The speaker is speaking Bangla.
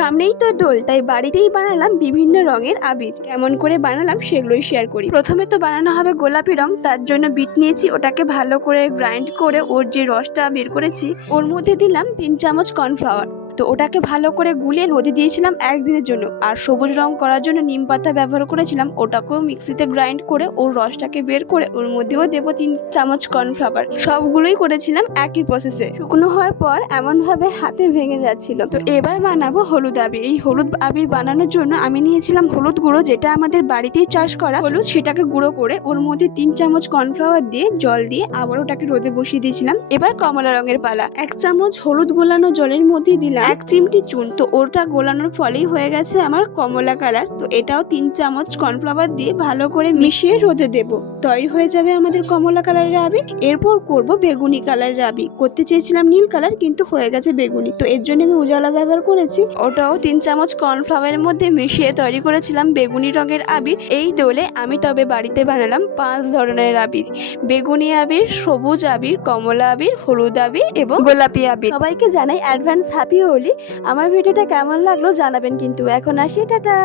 সামনেই তো দোল, তাই বাড়িতেই বানালাম বিভিন্ন রঙের আবির। কেমন করে বানালাম সেগুলোই শেয়ার করি। প্রথমে তো বানানো হবে গোলাপি রং, তার জন্য বিট নিয়েছি, ওটাকে ভালো করে গ্রাইন্ড করে ওর যে রসটা বের করেছি ওর মধ্যে দিলাম 3 চামচ কর্নফ্লাওয়ার। তো ওটাকে ভালো করে গুলিয়ে রোদে দিয়েছিলাম একদিনের জন্য। আর সবুজ রং করার জন্য নিম পাতা ব্যবহার করেছিলাম, ওটাকেও মিক্সিতে গ্রাইন্ড করে ওর রসটাকে বের করে ওর মধ্যেও দেবো 3 চামচ কর্নফ্লাওয়ার। সবগুলোই করেছিলাম একই প্রসেসে। শুকনো হওয়ার পর এমন ভাবে হাতে ভেঙে যাচ্ছিল। তো এবার বানাবো হলুদ আবির। এই হলুদ আবির বানানোর জন্য আমি নিয়েছিলাম হলুদ গুঁড়ো, যেটা আমাদের বাড়িতেই চাষ করা হলুদ, সেটাকে গুঁড়ো করে ওর মধ্যে 3 চামচ কর্নফ্লাওয়ার দিয়ে জল দিয়ে আবার ওটাকে রোদে বসিয়ে দিয়েছিলাম। এবার কমলা রঙের পালা। 1 চামচ হলুদ গোলানো জলের মধ্যে দিলাম 1 চিমটি চুন। তো ওটা গোলানোর ফলেই হয়ে গেছে আমার কমলা কালার। তো এটাও 3 চামচ কর্নফ্লাওয়ার দিয়ে ভালো করে মিশিয়ে রোদে দেব। তৈরি হয়ে যাবে আমাদের কমলা কালারের আবির। এরপর করব বেগুনি কালারের আবির। করতে চেয়েছিলাম নীল কালার, কিন্তু হয়ে গেছে বেগুনি। তো এর জন্য আমি উজালা ব্যবহার করেছি। ওটাও 3 চামচ কর্নফ্লাওয়ারের মধ্যে মিশিয়ে তৈরি করেছিলাম বেগুনি রঙের আবির। এই দোলে আমি তবে বাড়িতে বানালাম 5 ধরনের আবির: বেগুনি আবির, সবুজ আবির, কমলা আবির, হলুদ আবির এবং গোলাপি আবির। সবাইকে জানাই অ্যাডভান্স হ্যাপি হোলি। আমার ভিডিওটা কেমন লাগলো জানাবেন কিন্তু। এখন আসি, টাটা।